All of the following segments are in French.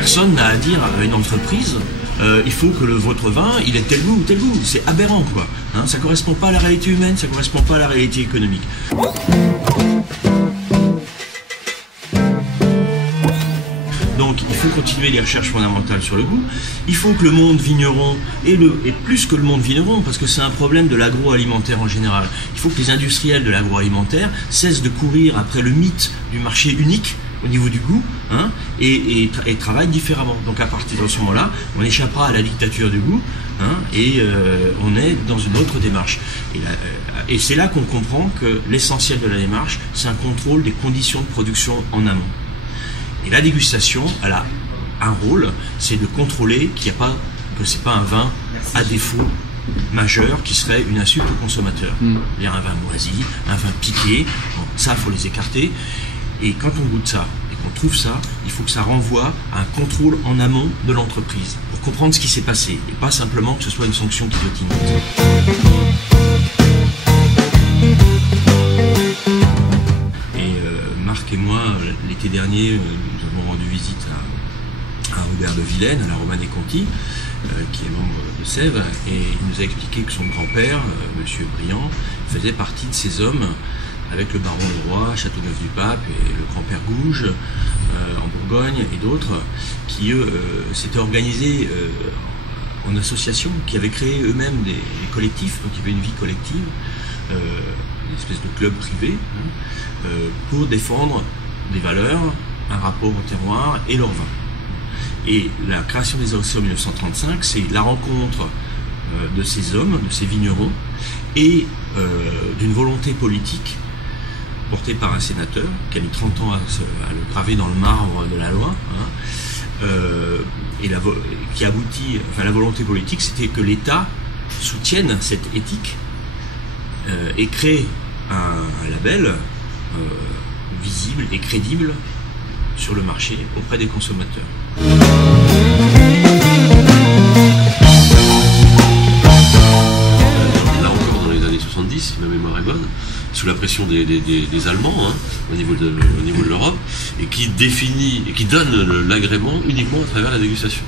Personne n'a à dire à une entreprise il faut que votre vin il ait tel goût ou tel goût. C'est aberrant, quoi. Hein, ça ne correspond pas à la réalité humaine, ça ne correspond pas à la réalité économique. Donc il faut continuer les recherches fondamentales sur le goût. Il faut que le monde vigneron, et plus que le monde vigneron, parce que c'est un problème de l'agroalimentaire en général, il faut que les industriels de l'agroalimentaire cessent de courir après le mythe du marché unique au niveau du goût, hein, et travaillent différemment. Donc à partir de ce moment-là, on échappera à la dictature du goût, hein, et on est dans une autre démarche. Et c'est là qu'on comprend que l'essentiel de la démarche, c'est un contrôle des conditions de production en amont. Et la dégustation, elle a un rôle, c'est de contrôler qu'il n'y a pas, que c'est pas un vin à défaut majeur qui serait une insulte au consommateur. C'est-à-dire un vin moisi, un vin piqué, bon, ça, il faut les écarter. Et quand on goûte ça et qu'on trouve ça, il faut que ça renvoie à un contrôle en amont de l'entreprise pour comprendre ce qui s'est passé et pas simplement que ce soit une sanction guillotinante. Marc et moi, l'été dernier, nous avons rendu visite à Robert de Vilaine, à la Romanée Conti, qui est membre de Sèvres, et il nous a expliqué que son grand-père, Monsieur Briand, faisait partie de ces hommes, avec le baron Leroy, Châteauneuf-du-Pape et le grand-père Gouge, en Bourgogne, et d'autres, qui eux s'étaient organisés en association, qui avaient créé eux-mêmes des collectifs, donc il y avait une vie collective, une espèce de club privé, hein, pour défendre des valeurs, un rapport au terroir et leur vin. Et la création des AOC en 1935, c'est la rencontre de ces hommes, de ces vignerons, et d'une volonté politique portée par un sénateur qui a mis 30 ans à le graver dans le marbre de la loi, hein, et qui aboutit, enfin la volonté politique, c'était que l'État soutienne cette éthique et crée un label visible et crédible sur le marché auprès des consommateurs. Là encore dans les années 70, si ma mémoire est bonne, sous la pression des Allemands, hein, au niveau de l'Europe, et qui définit et qui donne l'agrément uniquement à travers la dégustation.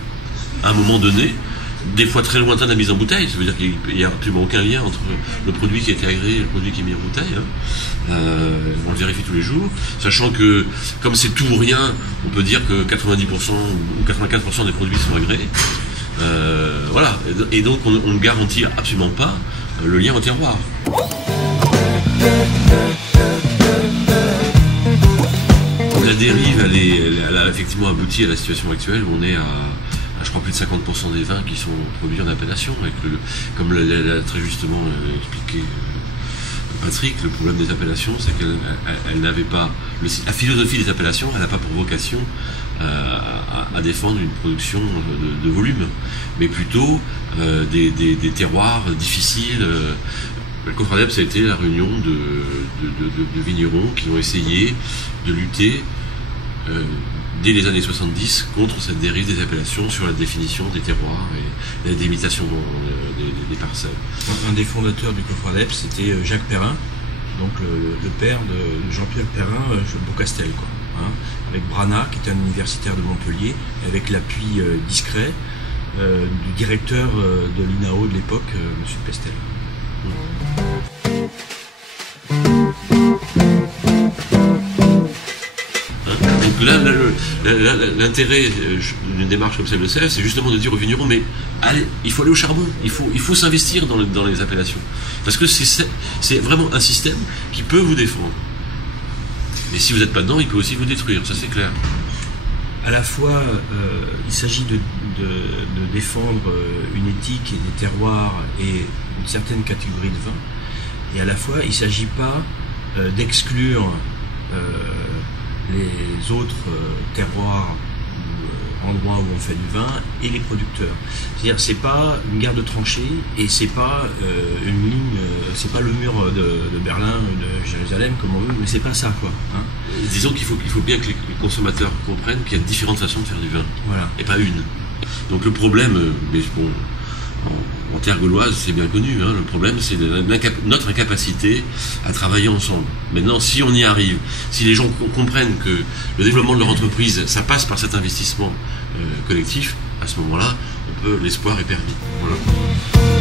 À un moment donné, des fois très lointain de la mise en bouteille, ça veut dire qu'il n'y a absolument aucun lien entre le produit qui a été agréé et le produit qui est mis en bouteille. Hein. On le vérifie tous les jours, sachant que comme c'est tout ou rien, on peut dire que 90% ou 95% des produits sont agréés. Voilà, et donc on ne garantit absolument pas le lien au terroir. La dérive, elle a effectivement abouti à la situation actuelle où on est à je crois plus de 50% des vins qui sont produits en appellation, avec comme l'a très justement expliqué Patrick, le problème des appellations, c'est qu'elle n'avait pas, la philosophie des appellations, elle n'a pas pour vocation à défendre une production de volume, mais plutôt des terroirs difficiles. Le Coffre d'Alep, ça a été la réunion de vignerons qui ont essayé de lutter dès les années 70 contre cette dérive des appellations sur la définition des terroirs et la délimitation des parcelles. Un des fondateurs du Coffre d'Alep, c'était Jacques Perrin, donc le père de Jean-Pierre Perrin, Beaucastel, quoi, hein, avec Brana, qui était un universitaire de Montpellier, et avec l'appui discret du directeur de l'INAO de l'époque, M. Pestel. Donc là, l'intérêt d'une démarche comme celle de Sèvres, c'est justement de dire aux vignerons, mais allez, il faut aller au charbon, il faut s'investir dans les appellations. Parce que c'est vraiment un système qui peut vous défendre. Mais si vous n'êtes pas dedans, il peut aussi vous détruire, ça c'est clair. À la fois, il s'agit de défendre une éthique et des terroirs et une certaine catégorie de vin, et à la fois, il ne s'agit pas d'exclure les autres terroirs ou endroits où on fait du vin et les producteurs. C'est-à-dire, c'est pas une guerre de tranchées et c'est pas une ligne, c'est pas le mur de Berlin ou de Jérusalem comme on veut, mais c'est pas ça, quoi. Hein. Disons qu'il faut bien que les consommateurs comprennent qu'il y a différentes façons de faire du vin, voilà, et pas une. Donc le problème, mais bon, En terre gauloise, c'est bien connu, hein, le problème c'est notre incapacité à travailler ensemble. Maintenant, si on y arrive, si les gens comprennent que le développement de leur entreprise, ça passe par cet investissement collectif, à ce moment-là, l'espoir est permis. Voilà.